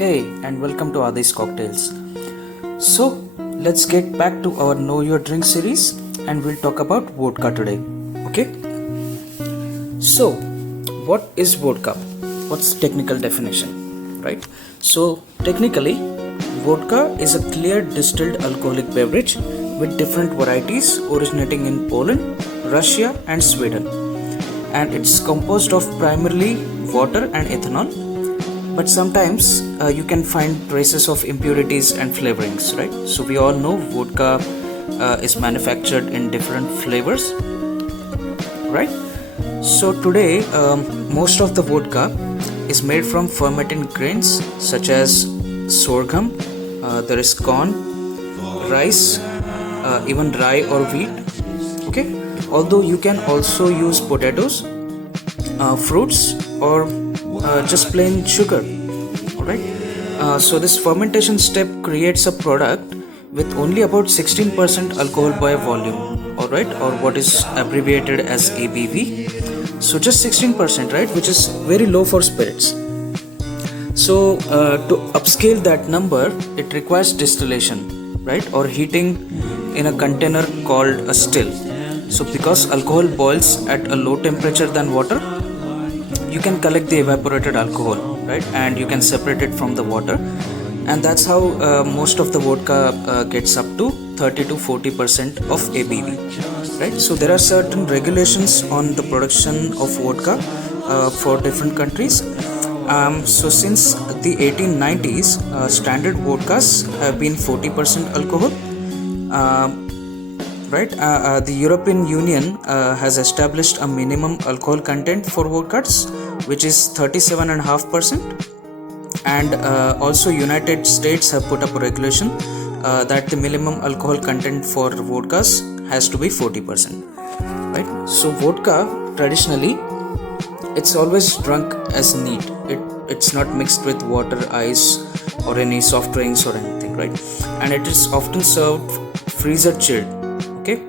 Hey, and welcome to Adi's Cocktails. So, let's get back to our Know Your Drink series and we'll talk about vodka today. Okay? So, what is vodka? What's the technical definition? Right? So, technically, vodka is a clear distilled alcoholic beverage with different varieties originating in Poland, Russia, and Sweden. And it's composed of primarily water and ethanol, but sometimes you can find traces of impurities and flavorings, right? So we all know vodka is manufactured in different flavors, right? So today most of the vodka is made from fermented grains such as sorghum, there is corn, rice, even rye or wheat. Okay, although you can also use potatoes, fruits, or just plain sugar. Alright, so this fermentation step creates a product with only about 16% alcohol by volume, alright, or what is abbreviated as ABV. So just 16%, right, which is very low for spirits. So to upscale that number, it requires distillation, right, or heating in a container called a still. So because alcohol boils at a low temperature than water, you can collect the evaporated alcohol, right, and you can separate it from the water, and that's how most of the vodka gets up to 30 to 40% of ABV, right? So there are certain regulations on the production of vodka for different countries. So since the 1890s, standard vodkas have been 40% alcohol. Right, the European Union has established a minimum alcohol content for vodkas, which is 37.5%, and also United States have put up a regulation that the minimum alcohol content for vodkas has to be 40%. Right, so vodka traditionally it's always drunk as neat. It's not mixed with water, ice, or any soft drinks or anything, right? And it is often served freezer chilled. Okay,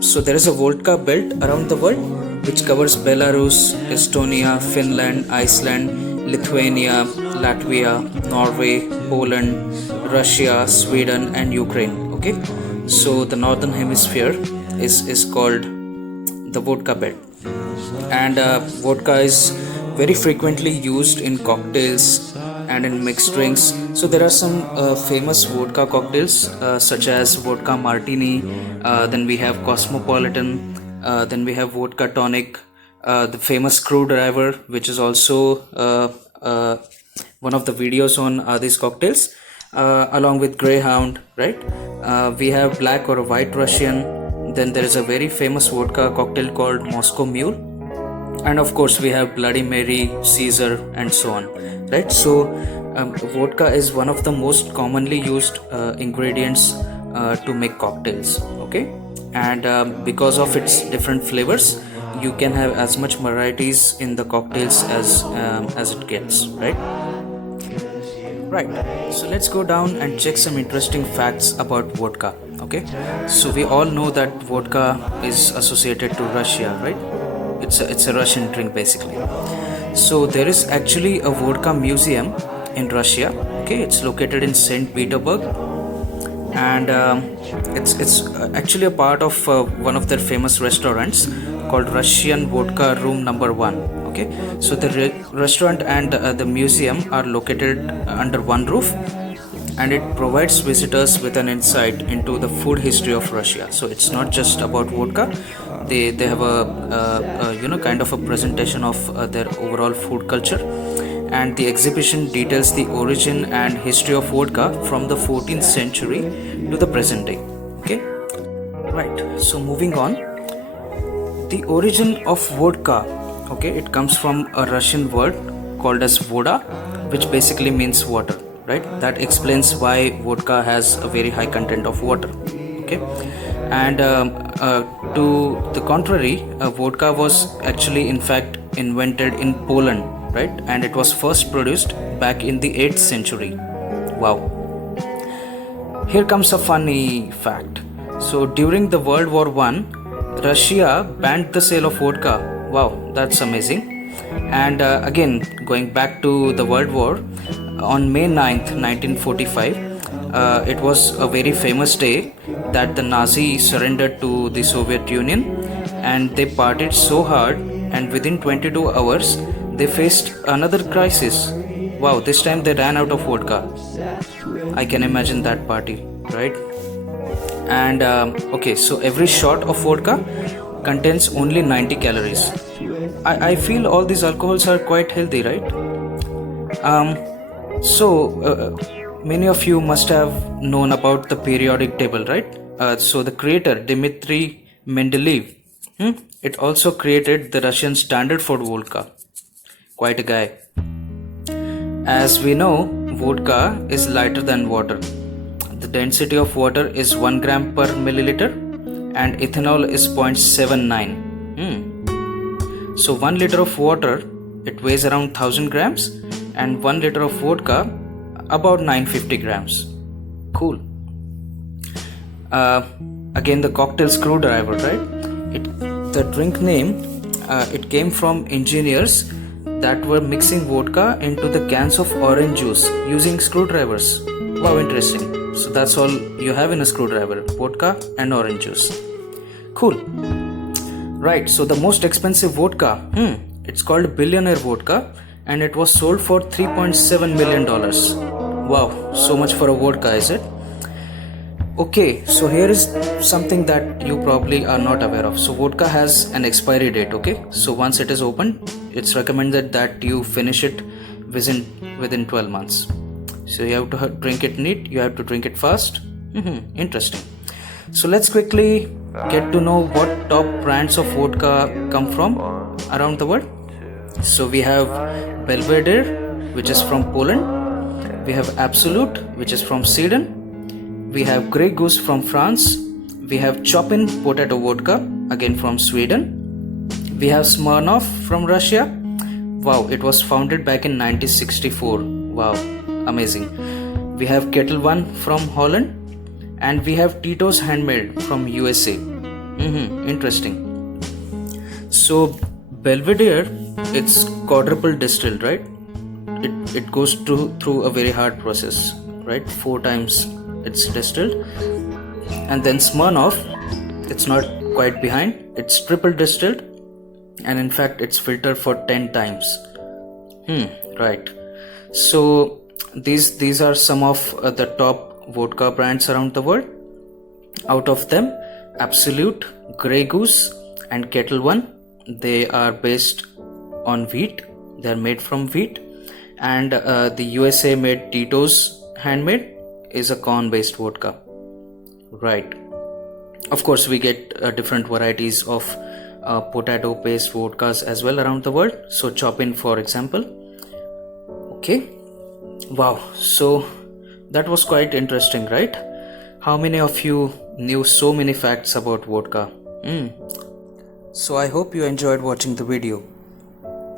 so there is a vodka belt around the world which covers Belarus, Estonia, Finland, Iceland, Lithuania, Latvia, Norway, Poland, Russia, Sweden, and Ukraine. Okay, so the northern hemisphere is called the vodka belt, and vodka is very frequently used in cocktails and in mixed drinks. So there are some famous vodka cocktails such as vodka martini, then we have cosmopolitan, then we have vodka tonic, the famous screwdriver, which is also one of the videos on these cocktails, along with greyhound, right? We have black or white Russian, then there is a very famous vodka cocktail called Moscow Mule, and of course we have Bloody Mary, Caesar, and so on, right? So vodka is one of the most commonly used ingredients to make cocktails. Okay, and because of its different flavors, you can have as much varieties in the cocktails as it gets, right? So let's go down and check some interesting facts about vodka. Okay, so we all know that vodka is associated to Russia, right? It's a Russian drink basically. So there is actually a vodka museum in Russia. Okay, it's located in St. Petersburg, and it's actually a part of one of their famous restaurants called Russian Vodka Room Number 1. Okay, so the restaurant and the museum are located under one roof, and it provides visitors with an insight into the food history of Russia. So it's not just about vodka. They have a kind of a presentation of their overall food culture, and the exhibition details the origin and history of vodka from the 14th century to the present day. Okay, right. So moving on, the origin of vodka. Okay, it comes from a Russian word called as voda, which basically means water. Right, that explains why vodka has a very high content of water. Okay, and to the contrary, vodka was actually in fact invented in Poland, right, and it was first produced back in the 8th century. Wow. Here comes a funny fact. So during the World War I, Russia banned the sale of vodka. Wow, that's amazing. And again, going back to the World War, on May 9th, 1945, it was a very famous day that the Nazis surrendered to the Soviet Union, and they partied so hard, and within 22 hours they faced another crisis. Wow, this time they ran out of vodka. I can imagine that party, right? And okay, so every shot of vodka contains only 90 calories. I feel all these alcohols are quite healthy, right? Many of you must have known about the periodic table, right? So the creator Dmitry Mendeleev, it also created the Russian standard for vodka. Quite a guy. As we know, vodka is lighter than water. The density of water is 1 gram per milliliter and ethanol is 0.79. So 1 liter of water, it weighs around 1000 grams, and 1 liter of vodka about 950 grams. Cool. Again, the cocktail screwdriver, right? The drink name, it came from engineers that were mixing vodka into the cans of orange juice using screwdrivers. Wow, interesting. So that's all you have in a screwdriver: vodka and orange juice. Cool. Right, so the most expensive vodka, it's called Billionaire Vodka, and it was sold for $3.7 million. Wow, so much for a vodka, is it? Okay, so here is something that you probably are not aware of. So vodka has an expiry date, okay? So once it is opened, it's recommended that you finish it within 12 months. So you have to drink it neat, you have to drink it fast. Interesting. So let's quickly get to know what top brands of vodka come from around the world. So we have Belvedere, which is from Poland. We have Absolute, which is from Sweden. We have Grey Goose from France. We have Chopin Potato Vodka, again from Sweden. We have Smirnoff from Russia. Wow, it was founded back in 1964. Wow, amazing. We have Kettle One from Holland. And we have Tito's Handmade from USA. Interesting. So Belvedere, it's quadruple distilled, right? It goes through a very hard process, right? 4 times it's distilled. And then Smirnoff, it's not quite behind, it's triple distilled, and in fact it's filtered for 10 times. Right. So these are some of the top vodka brands around the world. Out of them, Absolute, Grey Goose and Kettle One, they are based on wheat. They are made from wheat. And the USA made Tito's Handmade is a corn based vodka. Right. Of course, we get different varieties of potato based vodkas as well around the world. So Chopin, for example. Okay. Wow. So that was quite interesting, right? How many of you knew so many facts about vodka? So I hope you enjoyed watching the video.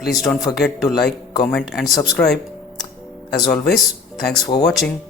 Please don't forget to like, comment and subscribe. As always, thanks for watching.